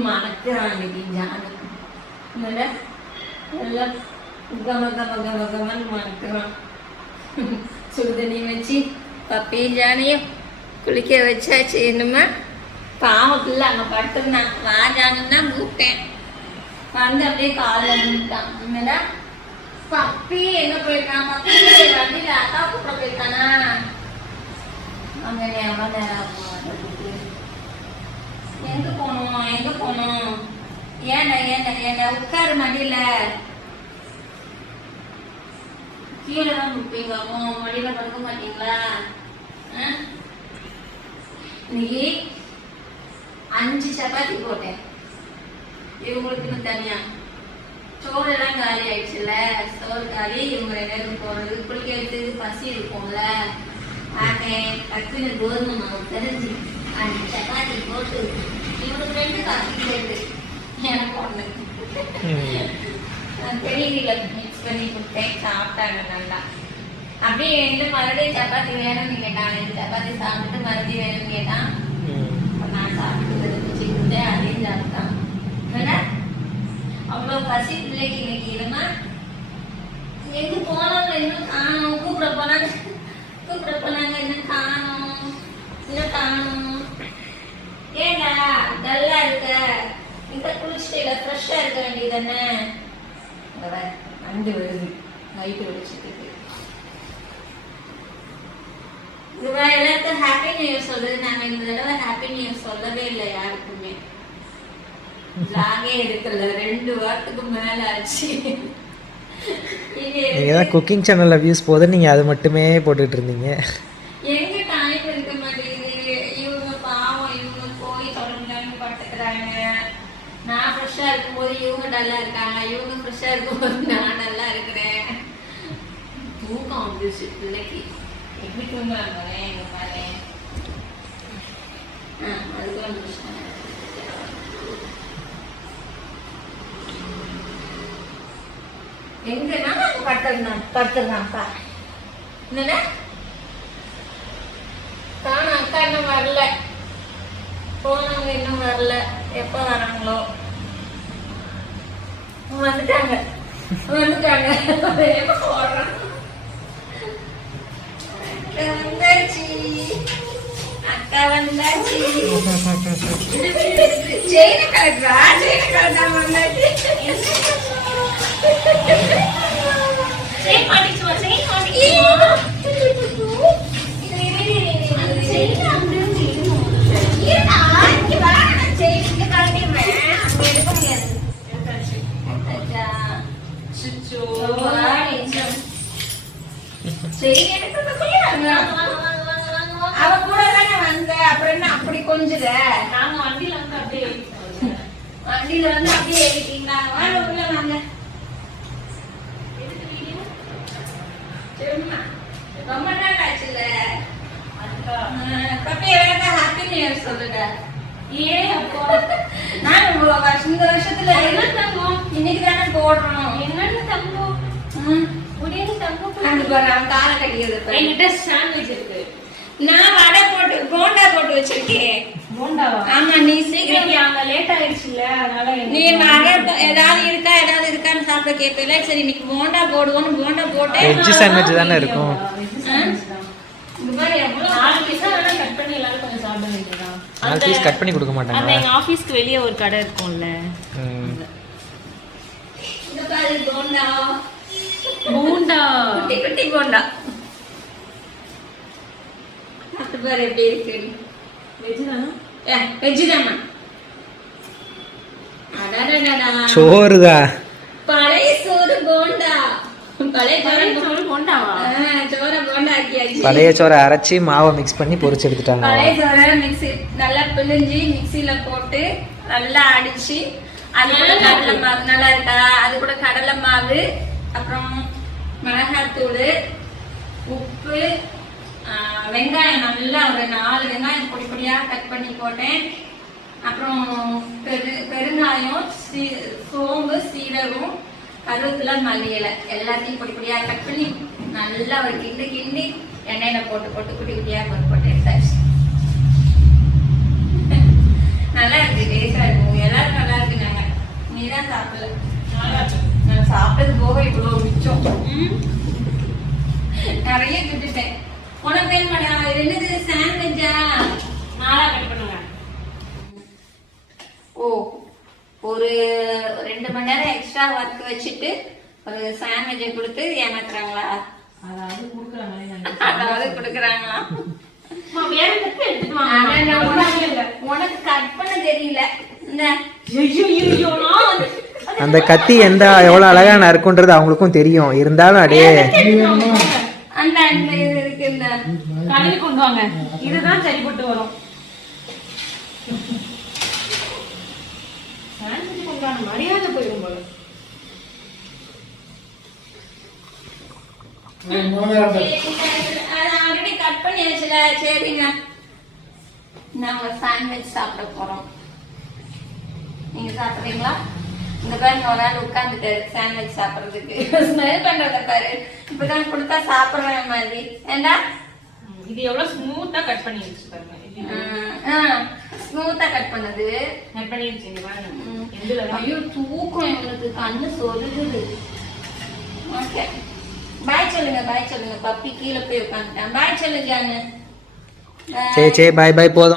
மணக்கிறான் இன்னைக்கு ஜானு எல்லாம் கம கம கம கமன்னு மணக்கிறான். சுடுதண்ணி வச்சு பப்பையும் ஜானியும் குளிக்க வச்சாச்சு. என்னம்மா பாவம் பிள்ளை அங்கே படுத்துருந்தான். வா ஜானுன்னா கூப்பிட்டேன், வந்து அப்படியே காலில் நின்றுட்டான். என்னடா பப்பி எங்க போயிருக்கான்? பப்பி வண்டியில அக்கா கூப்பிட போயிருக்கானா? அங்க எங்க போனோம் எங்க போனோம்? ஏண்டா ஏண்டா ஏண்டா உட்காரு மடியில. கீழே தான் கொடுப்பீங்க, மடியில படுக்க மாட்டீங்களா? இன்னைக்கு 5 சப்பாத்தி போட்டேன் இவங்களுக்குன்னு தனியா. சோறு எல்லாம் காலி ஆயிடுச்சுல்ல, சோறு காலி. இவங்க 2 பேரும் போறது குளிக்க வைக்கிறது பசி இருக்கும்ல. டக்குன்னு கோதுமை மாவு தெரிஞ்சு 5 சப்பாத்தி போட்டு இவங்களுக்கு 2 காஃபி சேர்த்து எனக்கு 1 பெரியல மிக்ஸ் பண்ணி கொடுத்தேன். சாப்பிட்டாங்க நல்லா. அப்படியே எந்த மறுபடியும் சப்பாத்தி வேணும்னு கேட்டான். 2 சப்பாத்தி சாப்பிட்டு மறுபடியும் வேணும்னு கேட்டான். நான் சாப்பிட்டு வச்சு கொடுத்தேன், அதையும் சாப்பிட்டான். அவ்வளோ பசி பிள்ளைக்கு இன்னைக்கு. இல்லைன்னா எங்க போனாங்க இன்னும் காணும். கூப்பிட போனாங்க இன்னும் காணும் இன்னும் காணும். ஏண்டா டல்லா இருக்க? இந்த குளிச்சுட்டு ஃப்ரெஷ்ஷா இருக்க வேண்டியதானே? அண்டு வருது நைட்டு வெளிச்சிட்டு. எல்லாருக்கும் ஹாப்பி நியூ இயர் சொல்றது. நாங்க இந்த தடவை ஹாப்பி நியூ இயர் சொல்லவே இல்லை யாருக்குமே. லாகே எடுக்கல, 2 வாரத்துக்கு மேல ஆச்சு. நீங்க தான் குக்கிங் சேனல்ல வியூஸ் போது நீங்க அது மட்டுமே போட்டுட்டு இருந்தீங்க. எங்க டைம் இருக்க மாட்டேங்குது. இவங்க பாவம், இவங்க போய் தொடர்ந்து படுத்துக்கிறாங்க. நான் ஃப்ரெஷ்ஷா இருக்கும்போது இவங்க டல்லா இருக்காங்க, இவங்க ஃப்ரெஷ்ஷா இருக்கும்போது நான் டல்லா இருக்கிறேன். தூக்கம் வந்துச்சு பிள்ளைக்கு. எப்படி தூங்குறாங்க எங்க பாரு. அதுக்குள்ள முடிச்சாங்க. எங்கன்னா படுத்துருந்தான்ப்பா. என்னடா காணும் அக்கா இன்னும் வரல, போனவங்க இன்னும் வரல. எப்ப வராங்களோ? வந்துட்டாங்க வந்தாச்சு, அக்கா வந்தாச்சு. செயின கலக்குறா, செயின கலக்கா வந்தாச்சு. அவ கூட தானே வந்த, அப்புறம் என்ன அப்படி கொஞ்சுத? நாங்க வண்டியில வந்து அப்படியே ஏறிட்டீங்களா? வாங்க உள்ள வாங்க. ரொம்ப நாள் ஆச்சுல. பப்பி எல்லாருக்கா ஹாப்பி நியூ இயர் சொல்லுங்க. நான் இந்த வருஷத்துல என்ன தங்கம் இன்னைக்கு தானே போடுறோம். என்னன்னு தங்கம்? முடியாது தங்கம். அவன் காலை கட்டிக்கிறது. என்கிட்ட சாண்ட்விச் இருக்கு. நான் வடை போட்டு போண்டா போட்டு வச்சிருக்கேன். போண்டாவா? ஆமா, நீ சீக்கிரம் அங்க லேட் ஆயிடுச்சுல, அதனால நீ ஏதாவது இருக்கான்னு சாப்பிட கேட்கல. சரி இன்னைக்கு போண்டா போடுவோம்னு போண்டா போட்டேன். வெஜ் சாண்ட்விச் தானே இருக்கும். இந்த மாதிரி எவ்வளவு 4 பீஸா வேணா கட் பண்ணி எல்லாரும் கொஞ்சம் சாப்பிட வேண்டியதான். 4 பீஸ் கட் பண்ணி கொடுக்க மாட்டாங்க. அந்த எங்க ஆபீஸ்க்கு வெளிய ஒரு கடை இருக்கும்ல. இந்த பாரு போண்டா. குட்டி குட்டி போண்டா. அது பாரு எப்படி இருக்கு. வெஜ் தானா? வெஜ் தானா? அடடடடா. சோறுதா? பழைய சோறு போண்டா. பழைய சோறு போண்டாவா? சோறு போண்டா ஆக்கியாச்சு. பழைய சோறை அரைச்சி மாவை மிக்ஸ் பண்ணி பொரிச்சு எடுத்துட்டாங்க. பழைய சோறை மிக்ஸி நல்லா பிழிஞ்சி மிக்ஸில போட்டு நல்லா அடிச்சு, அது கூட கடலை மாவு நல்லா இருக்கா, அது கூட கடலை மாவு, அப்புறம் மிளகாத்தூள், உப்பு, வெங்காயம் நல்லா ஒரு 4 வெங்காயம் பொடி பொடியா கட் பண்ணி போட்டேன். அப்புறம் பெருங்காயம், சோம்பு, சீரகம், கருவேப்பிலை, மல்லி இலை எல்லாத்தையும் பொடி பொடியா கட் பண்ணி நல்லா ஒரு கிண்டி எண்ணெயில போட்டு குட்டி குட்டியா போட்டு எடுத்தாச்சு. நல்லா இருக்கு, டேஸ்டா இருக்கும். எல்லாரும் நிறைய விட்டுட்டேன். உனக்கு என்ன என்னது சாண்ட்விச்சா? நாளா கட் பண்ணுவேன். ஓ, ஒரு 2 மணி நேரம் எக்ஸ்ட்ரா ஒர்க் வச்சுட்டு ஒரு சாண்ட்விச்சை கொடுத்து ஏமாத்துறாங்களா? அதாவது குடுக்குற மாதிரி நான் அதாவது கொடுக்குறாங்களா? வேற கட்டு எடுத்துட்டு வாங்க. ஆனா நான் உனக்கு கட் பண்ண தெரியல. இந்த அந்த கத்தி எவ்வளவு அழகா நறுக்குன்றது அவங்களுக்கும் தெரியும். இருந்தாலும் அப்படியே அந்த அந்த இது இருக்கு, இந்த கழுவி கொண்டு வாங்க. இதுதான் சரிப்பட்டு வரும். சாண்ட்விச் கொண்டு வாங்க, மரியாதை போயிடும் போல. ஆல்ரெடி கட் பண்ணி வச்சுல. சரிங்க, நாங்க சாண்ட்விச் சாப்பிட போறோம். நீங்க சாப்பிடுறீங்களா? இந்த பாருங்க, ஒரு ஆள் உட்கார்ந்துட்டாரு சாண்ட்விச் சாப்பிடுறதுக்கு. ஸ்மெல் பண்றத பாரு. இப்பதான் கொடுத்தா சாப்பிடுற மாதிரி. ஏண்டா இது எவ்வளவு ஸ்மூத்தா கட் பண்ணி வச்சிருக்காங்க. ஸ்மூத்தா கட் பண்ணது. கட் பண்ணி வச்சிருக்கீங்க பாருங்க. எதுல ஐயோ, தூக்கம் எங்களுக்கு கண்ணு சொருகுது. ஓகே, பாய் சொல்லுங்க, பாய் சொல்லுங்க. பப்பி கீழே போய் உட்காந்துட்டான். பாய் சொல்லுங்க. சரி பாய் பாய் போதும்.